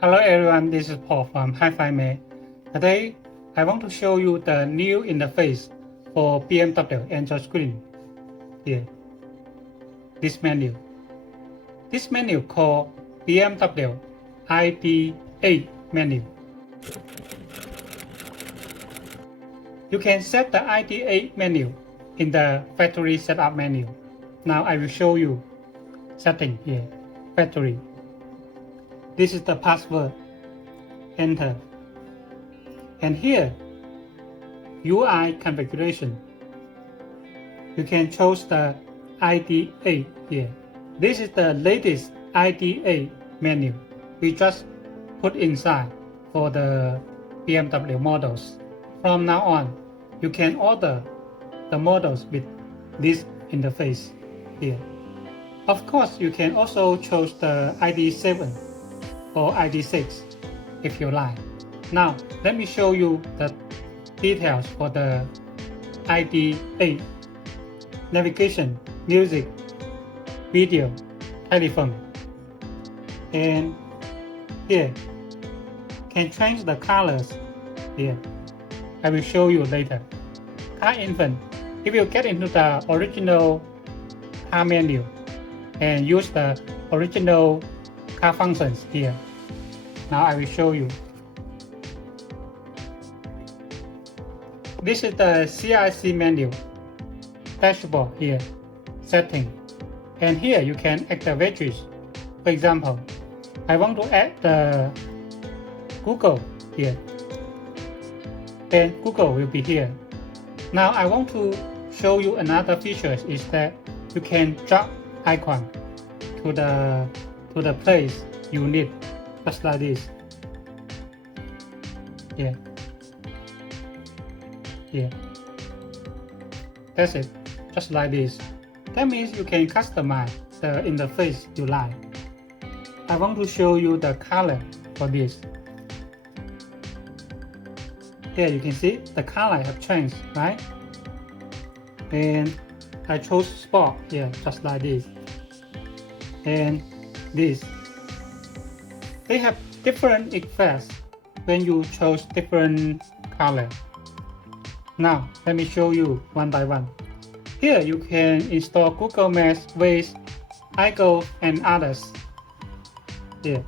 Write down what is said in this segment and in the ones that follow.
Hello everyone, this is Paul from Hifimax. Today, I want to show you the new interface for BMW Android screen. Here, this menu. This menu called BMW ID8 menu. You can set the ID8 menu in the factory setup menu. Now I will show you setting here, factory. This is the password, enter. And here, UI configuration. You can choose the ID8 here. This is the latest ID8 menu we just put inside for the BMW models. From now on, you can order the models with this interface here. Of course, you can also choose the ID7 or ID6 if you like. Now, let me show you the details for the ID8. Navigation, music, video, telephone. And here, can change the colors here. I will show you later. Car info. If you get into the original car menu and use the original car functions here. Now I will show you. This is the CIC menu, dashboard here, setting. And here you can add the widgets. For example, I want to add the Google here. Then Google will be here. Now I want to show you another feature is that you can drag icon to the place you need, just like this. Yeah. Yeah. That's it, just like this. That means you can customize the interface you like. I want to show you the color for this. Here you can see the color have changed, right? And I chose sport here, just like this. And this. They have different effects when you chose different color. Now, let me show you one by one. Here you can install Google Maps, Waze, iGo, and others. Here.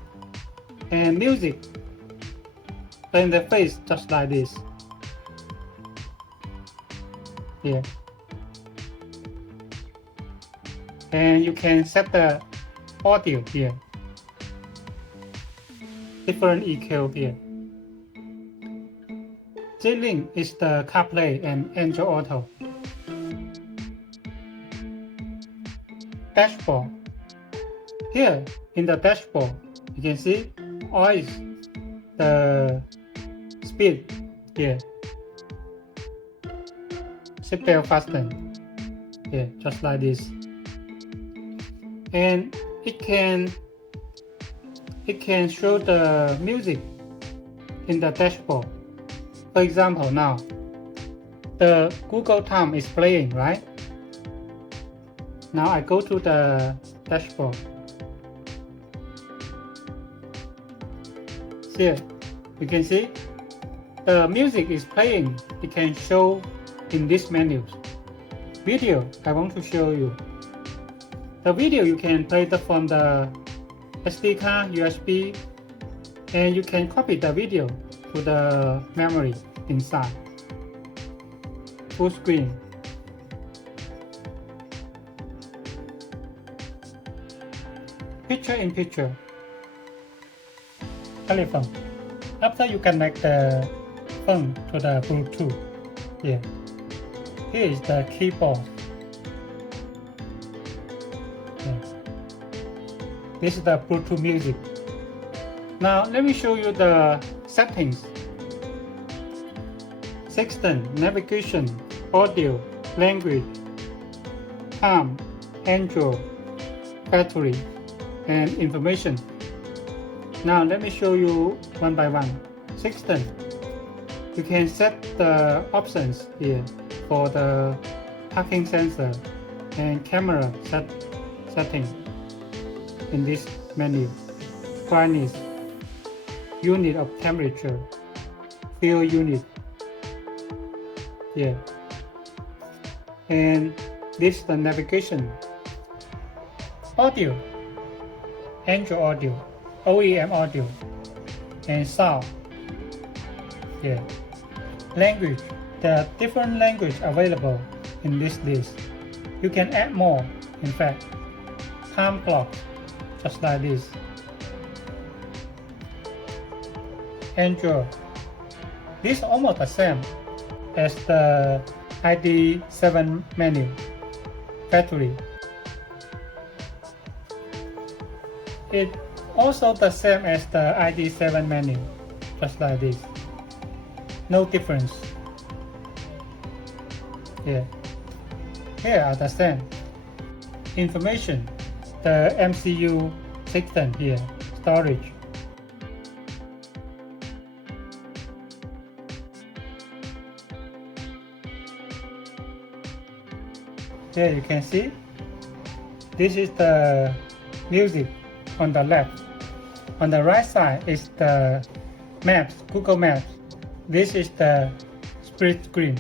And music. The interface just like this. Here. And you can set the audio here. Different EQ here. J-Link is the CarPlay and Android Auto. Dashboard. Here in the dashboard, you can see always the speed here. Seatbelt fasten here, just like this. And it can show the music in the dashboard. For example, now the Google time is playing, right? Now I go to the dashboard. Here you can see the music is playing. It can show in this menu. Video, I want to show you. The video you can play from the SD card, USB, and you can copy the video to the memory inside. Full screen. Picture in picture. Telephone. After you connect the phone to the Bluetooth, here is the keyboard. Yes. This is the Bluetooth music. Now let me show you the settings. System, navigation, audio, language, time, Android, battery, and information. Now let me show you one by one. System. You can set the options here for the parking sensor and camera setting in this menu. Brightness, unit of temperature, field unit. Yeah. And this is the navigation. Audio, Android audio, OEM audio, and sound. Yeah. Language. There are different languages available in this list. You can add more, in fact. Time clock, just like this. Android. This is almost the same as the ID7 menu. Battery. It's also the same as the ID7 menu, just like this. No difference. Yeah. Here are the same. Information. The MCU system here. Storage. Here you can see. This is the music on the left. On the right side is the maps, Google Maps. This is the split screen.